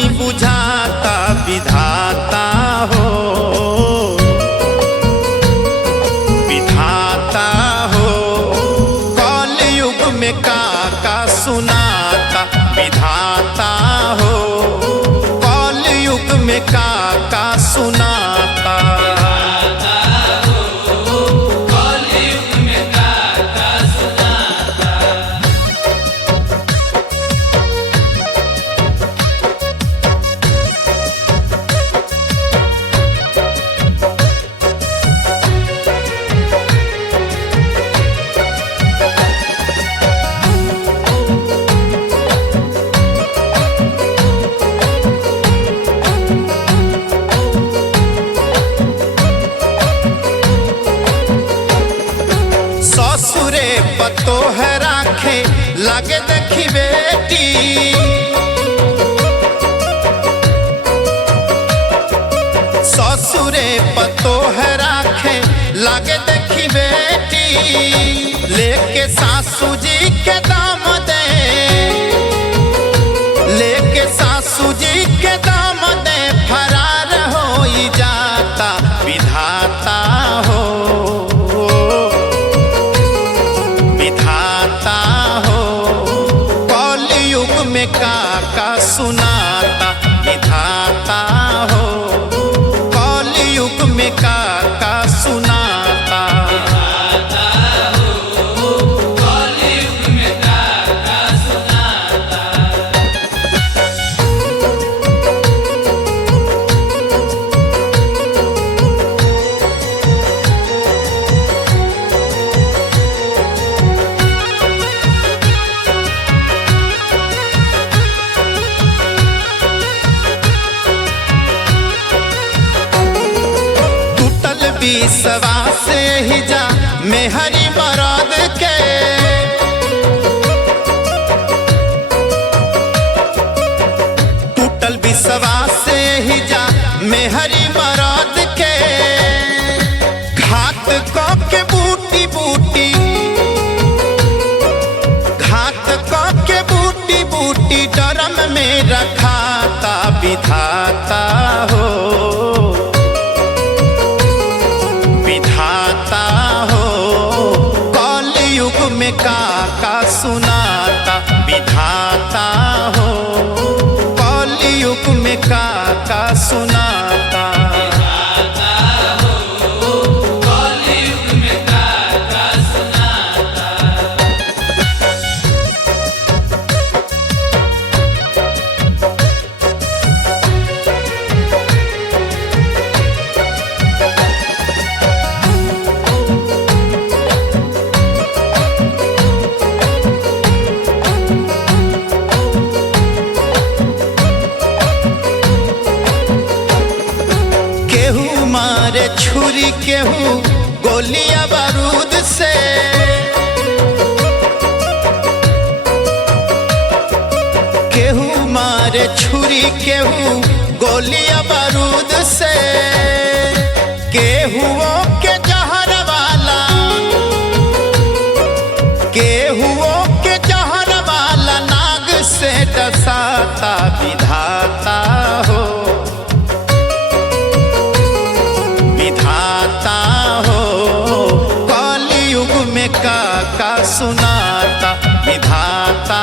ही बुझाता विधाता हो, विधाता हो। कलयुग में का सुनाता विधाता हो, कलयुग में का सुनाता। ससुरे पतोह राखे लगे देखी बेटी, ससुरे पतोह राखे लगे देखी बेटी। लेके सासू जी के दाम दे, लेके सासू जी के दाम दे फरार हो जाता विधाता हो, विधाता हो। कलयुग में का सुनाता विधाता हो, कलयुग में का सुनाता। कलयुग में का सुनाता। विश्वास ही जा मेहरी मरद के, टूटल विश्वास ही जा मेहरी मरद के। घात के बूटी बूटी, घात के बूटी बूटी डरम में रखाता विधाता हो, विधाता हो। कलयुग में का सुनाता विधाता हो, कलयुग में का सुनाता। कलयुग में का सुनाता। केहू मारे छुरी केहू गोलियां बारूद से, केहू मारे छुरी केहू गोलियां बारूद से। केहुओ के जहर वाला, केहुओ के जहर वाला नाग से डसाता विधाता हो, विधाता हो। कलयुग में का सुनाता विधाता